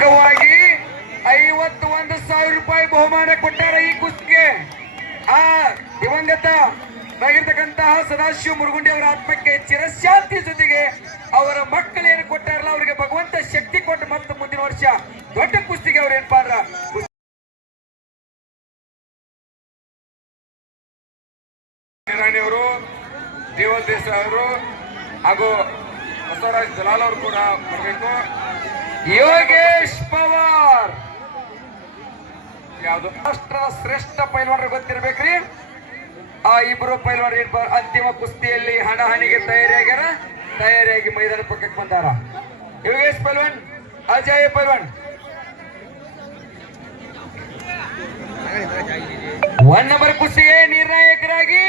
ಸ್ಮಾರಕವಾಗಿ ಐವತ್ತು ಒಂದು ಸಾವಿರ ರೂಪಾಯಿ ಬಹುಮಾನ ಕೊಟ್ಟಾರ ಈ ಕುಸ್ತಿಗೆ. ಆ ದಿವಂಗತ ಆಗಿರ್ತಕ್ಕಂತಹ ಸದಾಶಿವ ಮುರುಗುಂಡಿ ಅವರ ಆತ್ಮಕ್ಕೆ ಚಿರಶಾಂತಿ ಜೊತೆಗೆ ಅವರ ಮಕ್ಕಳೇನು ಕೊಟ್ಟಾರಲ್ಲ, ಅವರಿಗೆ ಭಗವಂತ ಶಕ್ತಿ ಕೊಟ್ಟು ಮತ್ತು ಮುಂದಿನ ವರ್ಷ ದೊಡ್ಡ ಕುಸ್ತಿಗೆ ಅವ್ರು ಏನ್ಪಾ ಅವರು, ದೇವಲ್ ಅವರು ಹಾಗೂ ಬಸವರಾಜ್ ದಲಾಲ್ ಅವರು ಕೂಡ ಬರಬೇಕು. ಯೋಗೇಶ್ ಪವಾರ್. ಯಾವುದು ರಾಷ್ಟ್ರ ಶ್ರೇಷ್ಠ ಪೈಲ್ವಾನ್ ಗೊತ್ತಿರ್ಬೇಕ್ರಿ? ಆ ಇಬ್ಬರು ಪೈಲ್ವಾನ್ ಅಂತಿಮ ಕುಸ್ತಿಯಲ್ಲಿ ಹಣ ಹಣಿಗೆ ತಯಾರಿಯಾಗ್ಯಾರ. ತಯಾರಿಯಾಗಿ ಮೈದಾನ ಪಕ್ಕಕ್ಕೆ ಬಂದಾರ. ಯೋಗೇಶ್ ಪೈಲ್ವಾನ್, ಅಜಯ್ ಪೈಲ್ವಾನ್. ಒನ್ ನಂಬರ್ ಕುಸ್ತಿಗೆ ನಿರ್ಣಾಯಕರಾಗಿ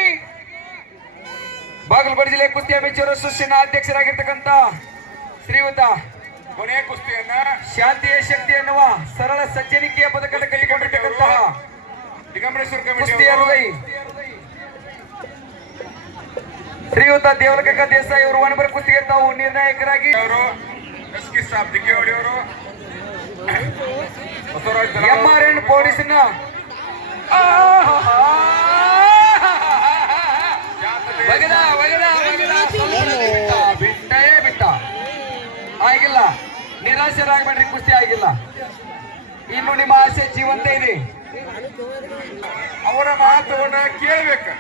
ಬಾಗಲಕೋಟೆ ಜಿಲ್ಲೆ ಕುಸ್ತಿ ಅಮೆಚೂರು ಸುಶಿನ ಅಧ್ಯಕ್ಷರಾಗಿರ್ತಕ್ಕಂಥ ಶ್ರೀಯುತ ಕೊನೆಯ ಕುಸ್ತಿಯನ್ನ ಶಾಂತಿಯ ಶಕ್ತಿ ಎನ್ನುವ ಸರಳ ಸಜ್ಜನಿಕೆಯ ಪದಕದ ಕಟ್ಟಿಕೊಂಡಿರ್ತಕ್ಕಂತಹ ದಿಗಂಬರೇಶ್ವರ ಕುಸ್ತಿಯ ಹೃದಯ ಶ್ರೀಯುತ ದೇವಲಕ ದೇಸಾಯಿ ಅವರು ಒಣಬರ ಕುಸ್ತಿಗೆ ತಾವು ನಿರ್ಣಾಯಕರಾಗಿ ಅವರು ಎಸ್ ಕೆ ಸಾಬ್ ದಿಗ್ಗೇವಾಡಿ ಅವರು. ಎಂ ಆರ್ ಎನ್ ಪೊಲೀಸ್ನ ಬಗದ ಬಗದ ಬಗದ ಸ್ವಲ್ಪ ಬಿಟ್ಟ ಬಿಟ್ಟೇ ಬಿಟ್ಟ ಆಗಿಲ್ಲ ನಿರಾಶರಾಗಬೇಡ್ರಿ ಕುಸ್ತಿ ಆಗಿಲ್ಲ. ಇನ್ನು ನಿಮ್ಮ ಆಸೆ ಜೀವಂತ ಇದೆ. ಅವರ ಮಾತವನ್ನ ಕೇಳಬೇಕು.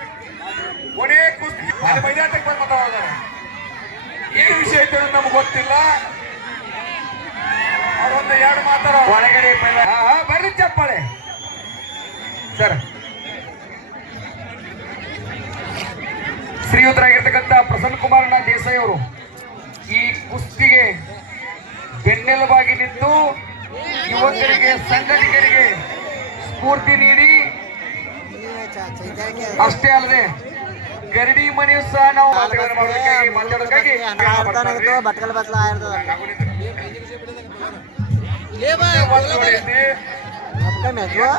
ಕೊನೆ ಕುಸ್ತಿ ಮೈದಾನಕ್ಕೆ ಬಂದು ಈ ಏನು ವಿಷಯ ಐತೆ ನಮ್ಗೆ ಗೊತ್ತಿಲ್ಲ. ಅವರೊಂದು ಎರಡು ಮಾತಾಡ ಒಳಗಡೆ ಬರ್ರಿ ಚಪ್ಪಾಳೆ. ಸರ್. ಶ್ರೀಯುತರಾಗಿರ್ತಕ್ಕಂಥ ಪ್ರಸನ್ನ ಕುಮಾರಣ್ಣ ದೇಸಾಯಿ ಅವರು ಈ ಕುಸ್ತಿಗೆ ಬೆನ್ನೆಲುಬಾಗಿ ನಿಂತು ಯುವಕರಿಗೆ ಸಂಘಟಕರಿಗೆ ಸ್ಫೂರ್ತಿ ನೀಡಿ ಅಷ್ಟೇ ಅಲ್ಲದೆ ಗರಡಿ ಮನೆಯು ಸಹ ನಾವು ಮಾತುಗಳನ್ನು ಮಾಡೋದಕ್ಕಾಗಿ ಮಾತಾಡೋದಕ್ಕಾಗಿ ಬಟ್ಕಲ್ ಬಟ್ಲ ಆಗಿರ್ತದ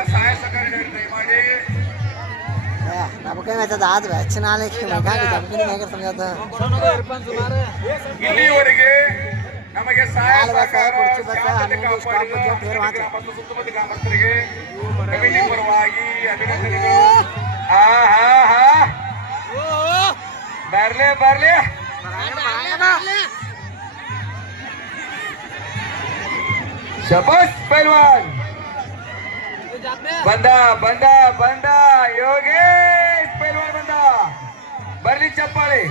ಸಹಾಯ ಸಹಕಾರ ಮಾಡಿ ನಮ್ಗೆ ಆಯ್ತದ ಆದ್ ಹೆಚ್ಚಿನ ಇಲ್ಲಿಯವರೆಗೆ ನಮಗೆ माल बसा है कुर्सी बसा है हमें भी स्टॉप पर जो फिर वहाँ हाँ हाँ हाँ। पहलवान। बंदा बंदा बंदा योगेश पहलवान बंदा। बरली चप्पाले।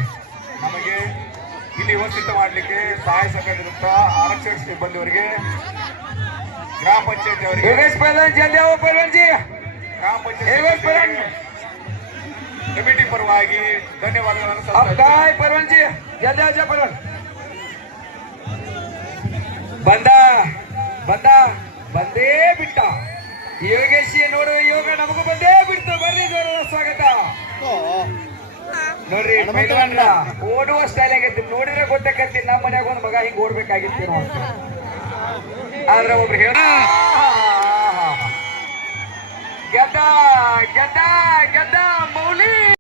ಇಲ್ಲಿ ವ್ಯವಸ್ಥಿತ ಮಾಡಲಿಕ್ಕೆ ಸಹಾಯ ಸಹಕಾರಿರುತ್ತ ಆರಕ್ಷಕ ಸಿಬ್ಬಂದಿಯವರಿಗೆ? ಗ್ರಾಮ ಪಂಚಾಯತಿ ಅವರಿಗೆ? ಗ್ರಾಮ ಪಂಚಾಯತ್ ಪರವಾಗಿ ಧನ್ಯವಾದಗಳನ್ನು ಬಂದ ಬಂದ ಬಂದೇ ಬಿಟ್ಟ. ಯೋಗೇಶಿ ನೋಡುವ ಯೋಗ ನಮಗೂ ಬಂದೇ ಬಿಡ್ತು. ಬರ್ರಿ ಸ್ವಾಗತ. ನೋಡ್ರಿ ಓಡುವ ಸ್ಟೈಲ್ ಆಗೈತಿ ನೋಡಿದ್ರೆ ಗೊತ್ತಾಕತ್ತಿ ನಮ್ಮ ಮನ್ಯಾಗ ಒಂದ್ ಮಗ ಹಿಂಗ್ ಓಡ್ಬೇಕಾಗಿತ್ತು. ನಾವು ಆದ್ರೆ ಒಬ್ರು ಹೇಳ ಗೆದ್ದ ಗೆದ್ದ ಗೆದ್ದ.